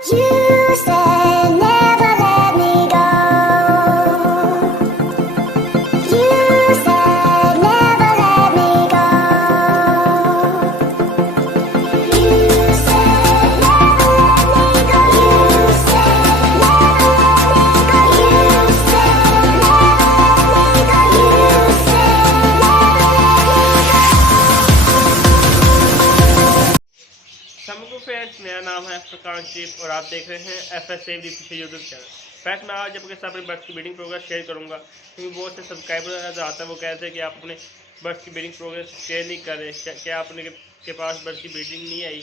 You said never let me go. You said never let me go. You said never let me go. You said never let me go. You said never let me go. You said never let me go. समगु friends, मेरा नाम है प्रकाशदीप और आप देख रहे हैं FSAVD पीछे यूट्यूब चैनल। फ्रेंड्स, मैं आज आपके साथ अपने बर्ड्स की ब्रीडिंग प्रोग्रेस शेयर करूंगा, क्योंकि बहुत से सब्सक्राइबर आता है वो कहते हैं कि आप अपने बर्ड्स की ब्रीडिंग प्रोग्रेस शेयर नहीं कर रहे। क्या आपने के पास बर्ड्स की ब्रीडिंग नहीं आई,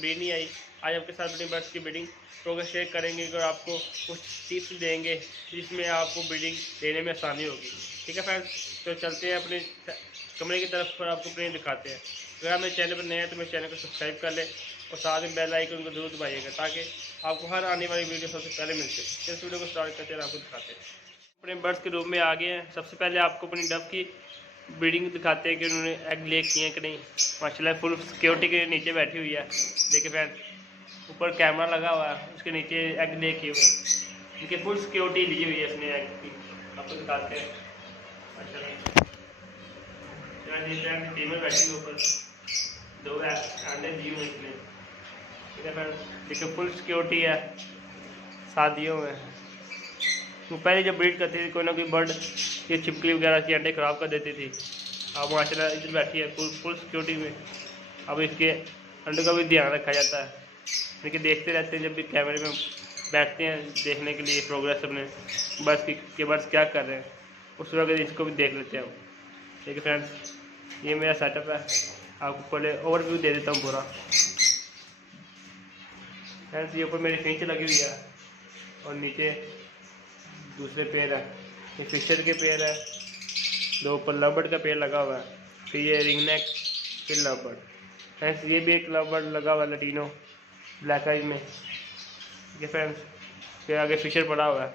ब्रीड नहीं आई। आज आपके साथ अपने बर्ड्स की ब्रीडिंग प्रोग्रेस शेयर करेंगे और आपको कुछ टिप्स देंगे जिसमें आपको ब्रीडिंग लेने में आसानी होगी। ठीक है फ्रेंड्स, तो चलते हैं अपने कमरे की तरफ पर, आपको ब्रीडिंग दिखाते हैं। अगर आप मेरे चैनल पर नए हैं तो मेरे चैनल को सब्सक्राइब कर लें और साथ में बेल आइकन को जरूर दबाइएगा ताकि आपको हर आने वाली वीडियो सबसे पहले मिल सके। इस वीडियो को स्टार्ट करते हैं, आपको दिखाते हैं। अपने बर्ड्स के रूम में आ गए हैं। सबसे पहले आपको अपनी डव की ब्रीडिंग दिखाते हैं कि उन्होंने एग ले किए हैं कि नहीं। माशाल्लाह फुल सिक्योरिटी के नीचे बैठी हुई है। देखिए फ्रेंड, ऊपर कैमरा लगा हुआ है, उसके नीचे एग ले किए हुए, इनकी फुल सिक्योरिटी ली हुई है इसने एग की। आपको दिखाते हैं माशाल्लाह फीमेल बैठी हुई ऊपर, दो अंडे दिए हुए इसने। ठीक है फ्रेंड, देखिए फुल सिक्योरिटी है, साथ दिए हुए हैं। वो पहले जब ब्रीड करती थी कोई ना कोई बर्ड ये छिपकली वगैरह की अंडे ख़राब कर देती थी। अब माशाल्लाह इधर बैठी है फुल सिक्योरिटी में। अब इसके अंडे का भी ध्यान रखा जाता है। देखिए देखते रहते हैं, जब भी कैमरे में बैठते हैं देखने के लिए प्रोग्रेस अपने बर्ड्स के बर्ड्स क्या कर रहे हैं, उस वक्त इसको भी देख लेते हैं हम। ठीक है फ्रेंड्स, ये मेरा सेटअप है। आपको पहले ओवरव्यू दे देता हूँ पूरा। फ्रेंड्स, ये ऊपर मेरी फिंच लगी हुई है और नीचे दूसरे पेड़ है, ये फिशर के पेड़ है। दो ऊपर लवबर्ड का पेड़ लगा हुआ है, फिर ये रिंग नेक, फिर लवबर्ड। फ्रेंड्स, ये भी एक लवबर्ड लगा हुआ है लटीनो ब्लैक आइज में। ठीक है फ्रेंड्स, फिर आगे फिशर पड़ा हुआ है,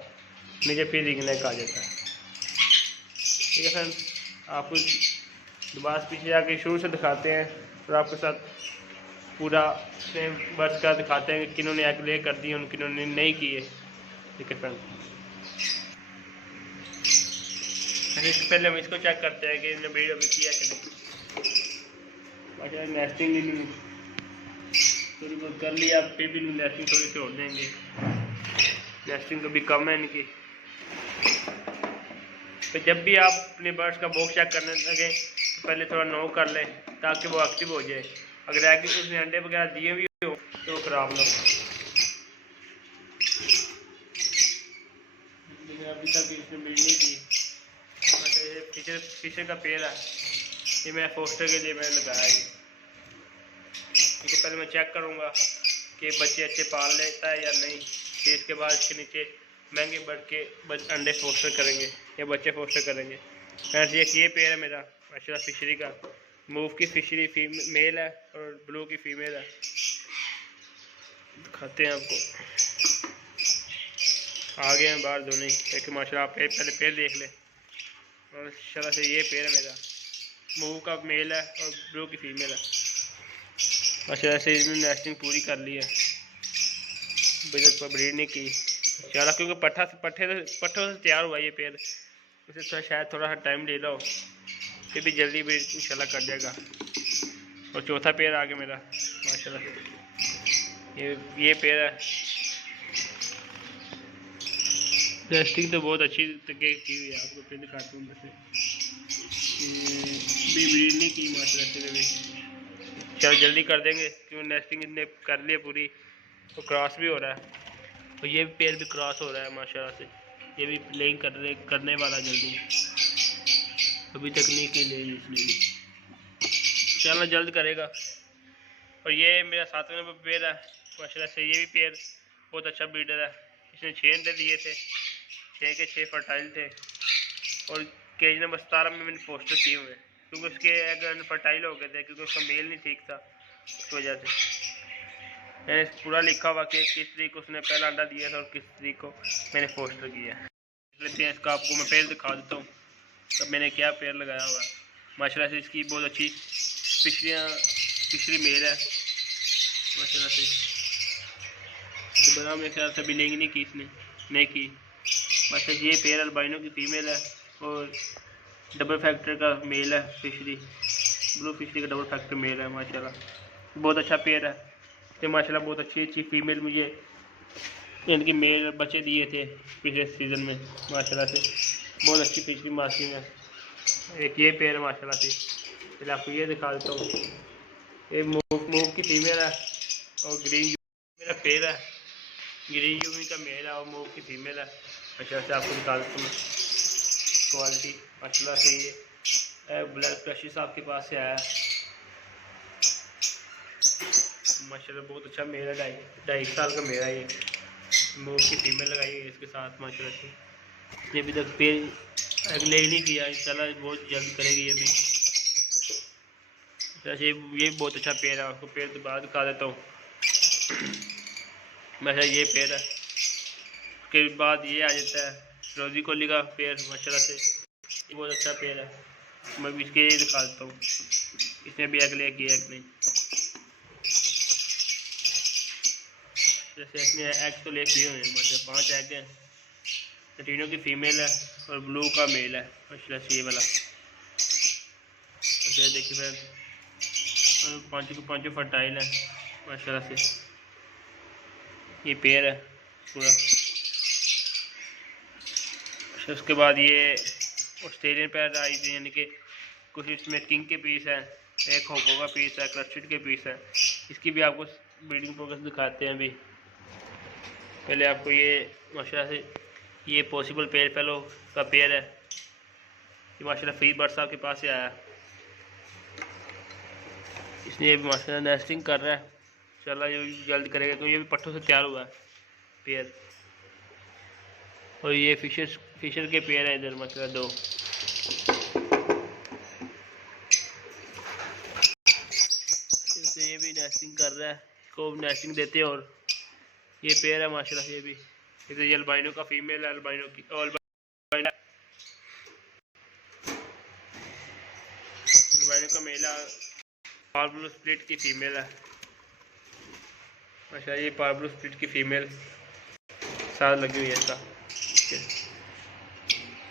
नीचे फिर रिंग नेक आ जाता है। ठीक है फ्रेंड्स, आपको दोबारा पीछे जाके शुरू से दिखाते हैं और आपके साथ पूरा सेम बर्ड्स का दिखाते हैं कि किन्होंने एग ले कर दिए और किन्होंने नहीं किए। ठीक है फ्रेंड्स, पहले हम इसको चेक करते हैं कि इन्होंने ब्रीड अभी किया कि नहीं। अच्छा, नेस्टिंग नहीं थोड़ी बहुत कर लिया, फिर भी नेस्टिंग थोड़ी छोड़ देंगे। नेस्टिंग तो भी कम है इनकी। तो जब भी आप अपने बर्ड्स का बॉक्स चेक करने लगे तो पहले थोड़ा नो कर लें ताकि वो एक्टिव हो जाए। अगर एग उसने अंडे वगैरह दिए भी हो तो वो ख़राब ना हो। अभी तक इसने ब्रीड नहीं की। ये फिशर का पेड़ है, ये मैं फोस्टर के लिए मैंने लगाया है। ठीक है, पहले मैं चेक करूँगा कि बच्चे अच्छे पाल लेता है या नहीं। फिर इसके बाद इसके नीचे महंगे बर्ड के अंडे फोस्टर करेंगे या बच्चे फोस्टर करेंगे। फ्रेंड्स, ये पेड़ है मेरा माशाल्लाह फिशरी का। मूव की फिशरी मेल है और ब्लू की फीमेल है। दिखाते हैं आपको, आ गए हैं बाहर दोनों ही। लेकिन माशाल्लाह आप पहले पेड़ देख लें। और माशाल्लाह से ये पेड़ है मेरा, मूव का मेल है और ब्लू की फीमेल है। माशाल्लाह से इसने नेस्टिंग पूरी कर ली है, पर ब्रीड नहीं की चला, क्योंकि पट्ठों से तैयार हुआ ये पेड़। उसे तो शायद थोड़ा सा टाइम ले लो, फिर भी जल्दी भी इंशाल्लाह कर देगा। और चौथा पेड़ आ गया मेरा माशाल्लाह, ये पेड़ है। नेस्टिंग तो बहुत अच्छी तरीके की हुई है, आपको फिर दिखाता हूँ। वैसे भी ब्रीड नहीं की माशाल्लाह से भी। चल जल्दी कर देंगे क्योंकि नेस्टिंग इतने कर लिए पूरी, तो क्रॉस भी हो रहा है और ये पेड़ भी क्रॉस हो रहा है माशाल्लाह से। ये भी लेइंग करने वाला जल्दी, अभी तक नहीं की लेइंग इसने भी, चलो जल्द करेगा। और ये मेरा 7वें नंबर पेड़ है माशाल्लाह से। ये भी पेड़ बहुत अच्छा ब्रीडर है। इसने 6 अंडे दिए थे, 6 के 6 फर्टाइल थे। और केज नंबर 17 में मैंने पोस्टर किए हुए हैं क्योंकि उसके एग फर्टाइल हो गए थे, क्योंकि उसका मेल नहीं ठीक था, उस वजह से। मैंने पूरा लिखा हुआ कि किस तरीक को उसने पहला अंडा दिया था और किस तरीक को मैंने पोस्टर किया है। इसलिए इसका आपको मैं पेड़ दिखा देता हूँ, तब मैंने क्या पेड़ लगाया हुआ है। माशाल्लाह से इसकी बहुत अच्छी पिछली मेल है माशाल्लाह से। दोबारा मेरे ख्याल से बिलिंग नहीं की इसने, नहीं की। बस ये पेयर अल्बाइनो की फीमेल है और डबल फैक्टर का मेल है फिशरी, ब्लू फिशरी का डबल फैक्टर मेल है। माशाल्लाह बहुत अच्छा पेयर है तो माशाल्लाह बहुत अच्छी फीमेल मुझे इनके मेल बच्चे दिए थे पिछले सीज़न में माशाल्लाह से, बहुत अच्छी पिछली मार्किंग है। एक ये पेयर है माशाल्लाह से। पहले आपको ये दिखा देता हूँ, ये मूव की फीमेल है और ग्रीन मेरा पेयर है, ग्रीन यूमी का मेल है और मूव की फीमेल है। अच्छा से आपको दिखा देता हूँ क्वालिटी माशाल्लाह से। ये ब्लड क्रशिश आपके पास से आया माशाल्लाह, बहुत अच्छा मेल है, 2.5 साल का मेरा ये मूव की फीमेल लगाई है इसके साथ माशाल्लाह से। ये अभी तक पेड़ अगले नहीं किया, इंशाल्लाह बहुत जल्द करेगी ये भी। वैसे ये बहुत अच्छा पेड़ है, आपको पेड़ के बाद दिखा देता हूँ। वैसे ये पेड़ है, उसके बाद ये आ जाता है रोजी कोहली का पेड़ माशाल्लाह से, ये बहुत अच्छा पेड़ है। मैं भी इसके ये दिखा देता हूँ, इसने भी अगले किया एक नहीं। जैसे इसने एग तो ले किए हुए हैं, मतलब 5 एग हैं, तीनों की फीमेल है और ब्लू का मेल है माशाल्लाह से ये वाला। अच्छा देखिए फिर पाँचों के पाँचों फर्टाइल है माशाल्लाह से। ये पेयर है पूरा। अच्छा उसके बाद ये ऑस्ट्रेलियन पैर आई थी, यानी कि कुछ इसमें किंग के पीस है, एक होको का पीस है, क्रस्टेड के पीस है। इसकी भी आपको ब्रीडिंग प्रोग्रेस दिखाते हैं अभी। पहले आपको ये माशाल्लाह से ये पॉसिबल पेयर फेलो का पेयर है, ये माशाल्लाह फ्री बर्ड साहब के पास से आया। इसने भी माशाल्लाह नेस्टिंग कर रहा है, चला ये जल्द करेगा क्योंकि ये भी पट्टों से तैयार हुआ है पेयर। और ये फिशर के पेयर है इधर माशाल्लाह 2। ये भी नेस्टिंग कर रहा है, इसको नेस्टिंग देते हैं। और ये पेयर है माशाल्लाह, ये भी इधर ये अल्बाइनो का फीमेल है, अल्बाइनो की अल्बाइनो का मेल है, पार्बलो स्प्लिट की फीमेल है माशाल्लाह। ये पार्बलो स्प्लिट की फीमेल साथ लगी हुई है इसका।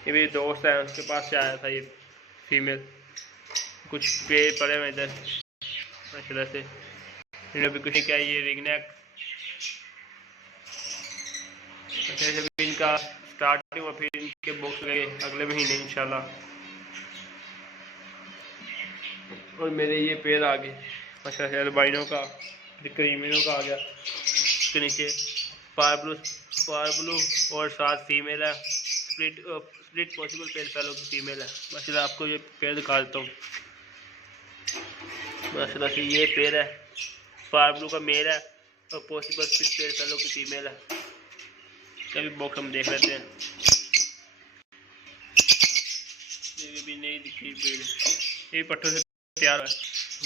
ये मेरी दोस्त है, उसके पास से आया था ये फीमेल। कुछ पेड़ पड़े हुए इधर माशाल्लाह से, इन्होंने भी कुछ नहीं किया। ये रिंग नेक अच्छा इनका स्टार्ट हुआ, फिर इनके बॉक्स लगे अगले महीने इंशाल्लाह। और मेरे ये पेड़ आ गए माशाल्लाह से, अल्बाइनो का क्रीमिनो का आ गया। इसके नीचे पार्बलू और साथ फीमेल है, स्प्लिट पॉसिबल पेड़ फेलो की फीमेल है माशाल्लाह। आपको ये पेड़ दिखा देता हूँ माशाल्लाह से। ये पेड़ है, पार्बलू का मेल है और पॉसिबल स्प्लिट पेड़ फेलो की फीमेल है। कभी बॉक्स हम देख लेते हैं, ये भी नहीं दिखी पेड़, ये पट्टों से तैयार है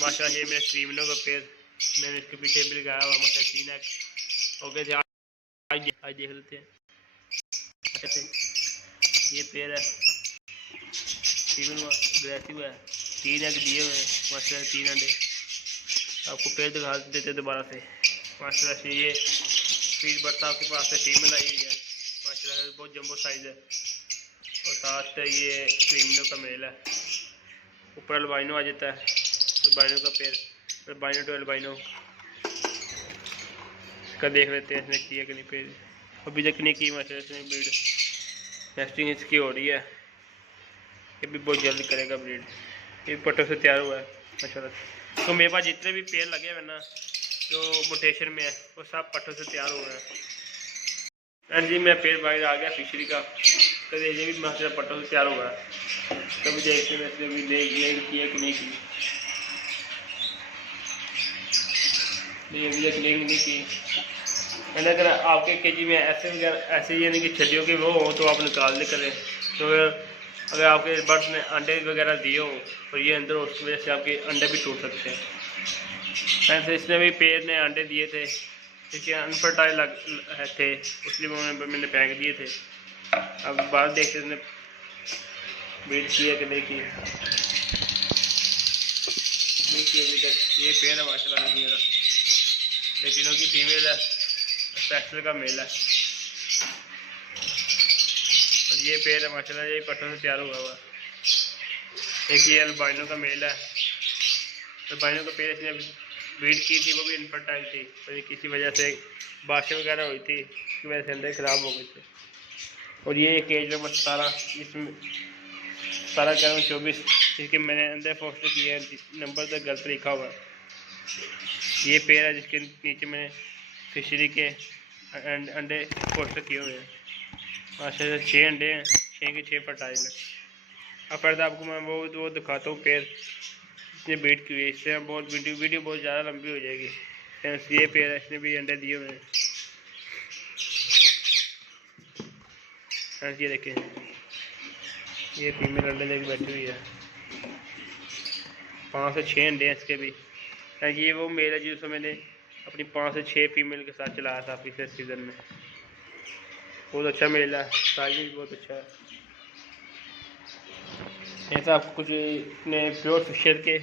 माशाल्लाह। ये मेरे क्रीमिनो का पेड़, मैंने इसके पीछे भी लगाया हुआ मतलब 3 एग हो गए थे। आज देख लेते हैं। ये पेड़ है, फीमेल अग्रेसिव है, 3 एग दिए हुए हैं माशाल्लाह, 3 अंडे। आपको पेड़ दिखा देते दोबारा से माशाल्लाह से। ये फीड बर्ड साहब के पास से फीमेल आई हुई है माशाल्लाह, बहुत जंबो साइज है। और साथ ये क्रीमिनो का मेल है, ऊपर अल्बाइनो आ जाता है, अल्बाइनो का पेड़, अल्बाइनो टू अल्बाइनो का देख लेते हैं इसने किया कि नहीं पेड़। अभी तक नहीं की माशाल्लाह इसने ब्रीड, नेस्टिंग इसकी हो रही है। ये भी बहुत जल्दी करेगा ब्रीड, ये पट्टों से तैयार हुआ है माशाल्लाह। तो मेरे पास जितने भी पेड़ लगे हुए ना जो मोटेशन में है वो सब पट्टों से तैयार हुए हैं। एंड जी मेरा पेड़ बाहर आ गया फिशरी का, तो ये भी माशाल्लाह पट्टों से तैयार हुआ है। कभी देखते हैं इसने भी नहीं किया कि नहीं की, नहीं अभी तक नहीं की। मैंने अगर आपके केजी में ऐसे यानी कि छड़ियों के वो हो तो आप निकाल दे करें। तो अगर आपके बर्ड्स ने अंडे वगैरह दिए हों और ये अंदर हो, उसकी वजह से आपके अंडे भी टूट सकते हैं। ऐसे इसने भी पेड़ ने अंडे दिए थे, क्योंकि अनफर्टाइल थे, इसलिए मैंने फेंक दिए थे। अब बात देखते हैं ब्रीड किया कि नहीं की अभी तक। ये पेड़ है माशाल्लाह मेरा, लेकिन की फीमेल है स्पेशल का मेल है। और ये पेड़ है माशाल्लाह, ये पट्टों से तैयार हुआ हुआ। एक ये अल्बाइनो का मेल है। अल्बाइनो का पेड़ इसने ब्रीड की थी, वो भी इनफर्टाइल थी, और ये किसी वजह से बारिश वगैरह हुई थी, इसकी वजह से अंडे ख़राब हो गए थे। और ये केज नंबर 17, इसमें 17/24, इसके मैंने अंदर फोस्टर किए हैं, नंबर तक गलत लिखा हुआ है। ये पेड़ है जिसके नीचे मैंने फिशरी के अंडे पोस्टर किए हुए हैं। माशाल्लाह 6 अंडे हैं, 6 के 6 फर्टाइल हैं। अब फिर आपको मैं वो दिखाता हूँ पेड़ इसने ब्रीड की हुई है। इससे बहुत वीडियो बहुत ज़्यादा लंबी हो जाएगी। ये पेड़ है, इसने भी अंडे दिए हुए हैं। ये देखें, ये फीमेल अंडे लेके बैठी हुई है। 5 से 6 अंडे हैं इसके भी। ये वो मेल है जिसको मैंने अपनी 5 से 6 फीमेल के साथ चलाया था पिछले सीज़न में। बहुत अच्छा मेल है, साइज भी बहुत अच्छा है। ऐसा आपको कुछ अपने प्योर फिशर के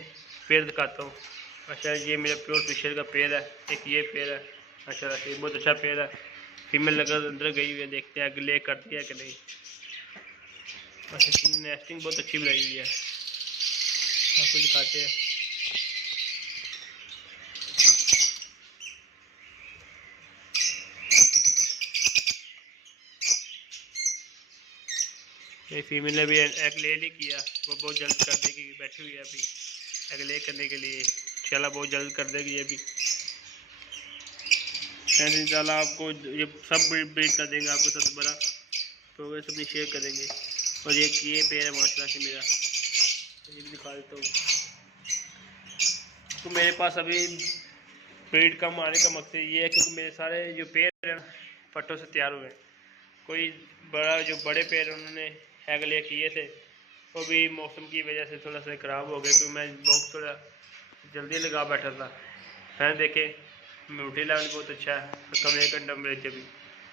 पेड़ दिखाता हूँ। अच्छा, ये मेरा प्योर फिशर का पेड़ है। एक ये पेड़ है, अच्छा ये बहुत अच्छा पेड़ है। फीमेल लगा अंदर गई हुई है, देखते हैं ले करती है कि नहीं। अच्छा, नेस्टिंग बहुत अच्छी बनाई हुई है, आपको दिखाते हैं। ये फीमेल ने भी एग ले नहीं किया, वो बहुत जल्द कर देगी, बैठी हुई है अभी एग ले करने के लिए। इंशाल्लाह बहुत जल्द कर देगी ये भी। इंशाल्लाह आपको ये सब ब्रीड कर देंगे, आपको सबसे बड़ा प्रोग्रेस अपनी शेयर करेंगे। और ये पेड़ है माशाल्लाह से मेरा, ये भी दिखा देता हूँ। तो मेरे पास अभी ब्रीड कम आने का मकसद ये है क्योंकि मेरे सारे जो पेड़ हैं फटों से तैयार हुए हैं। कोई जो बड़े पेड़ उन्होंने एग ले किए थे, वो भी मौसम की वजह से थोड़ा सा ख़राब हो गए, क्योंकि मैं बहुत थोड़ा जल्दी लगा बैठा था। मैंने देखे ह्यूमिडिटी लेवल बहुत अच्छा है, कमरे का टेम्परेचर भी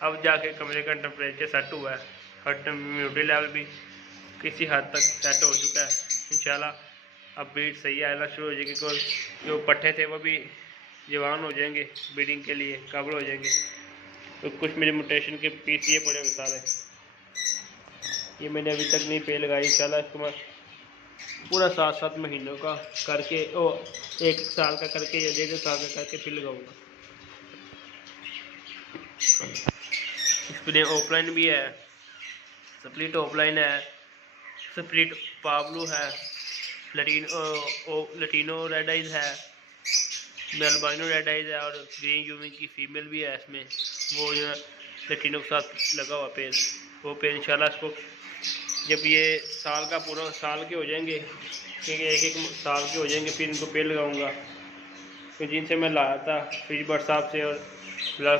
अब जाके कमरे का टेम्परेचर सेट हुआ है, और ह्यूमिडिटी लेवल भी किसी हद तक सेट हो चुका है। इंशाल्लाह अब ब्रीड सही आना शुरू हो जाएगी, क्योंकि जो पट्टे थे वो भी जवान हो जाएंगे, ब्रीडिंग के लिए काबिल हो जाएंगे। तो कुछ मेरे म्यूटेशन के पीस ये पड़े हुए सारे, ये मैंने अभी तक नहीं पे लगाई। इंशाल्लाह इसको मैं पूरा 7 महीनों का करके 1 साल का करके या 1.5 साल का करके फिर लगाऊंगा। इसमें ऑफलाइन भी है, स्प्लिट ऑफलाइन है, स्प्लिट पाब्लो है, लटीनो रेड आइज है, अल्बाइनो रेड आइज है, और ग्रीन यूमिंग की फीमेल भी है इसमें। वो जो है लटीनो के साथ लगा हुआ पेड़, वो पेड़ इंशाल्लाह इसको जब ये साल का पूरा साल के हो जाएंगे, क्योंकि 1 साल के हो जाएंगे, फिर इनको पेड़ लगाऊंगा। तो जिनसे मैं लाया था फ्रिजबर्ड साहब से और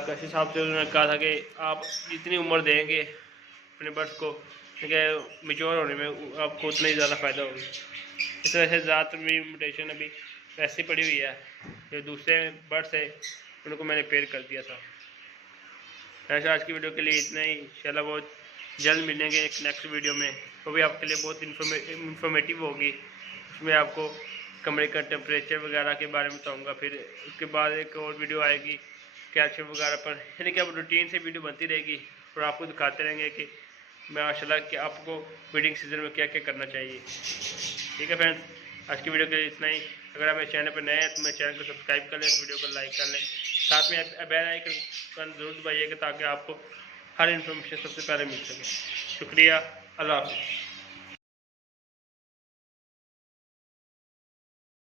कैसे साहब से, उन्होंने कहा था कि आप जितनी उम्र देंगे अपने बर्ड्स को, क्योंकि मेच्योर होने में आपको उतना ही ज़्यादा फ़ायदा होगा। इस वजह से ज़्यादातर मेरी म्यूटेशन अभी वैसे पड़ी हुई है, जो दूसरे बर्ड्स है उनको मैंने पेड़ कर दिया था। ऐसा आज की वीडियो के लिए इतना ही। इंशाल्लाह बहुत जल्द मिलेंगे एक नेक्स्ट वीडियो में, वो भी आपके लिए बहुत इंफॉर्मेटिव होगी। उसमें आपको कमरे का टेम्परेचर वगैरह के बारे में बताऊंगा। फिर उसके बाद एक और वीडियो आएगी कैल्शियम वगैरह पर, यानी कि अब रूटीन से वीडियो बनती रहेगी और आपको दिखाते रहेंगे कि माशाल्लाह कि आपको ब्रीडिंग सीजन में क्या क्या करना चाहिए। ठीक है फ्रेंड्स, आज की वीडियो के लिए इतना ही। अगर आप मेरे चैनल पर नए हैं तो मेरे चैनल को सब्सक्राइब कर लें, इस वीडियो को लाइक कर लें, साथ में बेल आइकन जरूर दबाइएगा ताकि आपको हर इन्फॉर्मेशन सबसे पहले मिल सके। शुक्रिया, अल्लाह हाफ़िज़।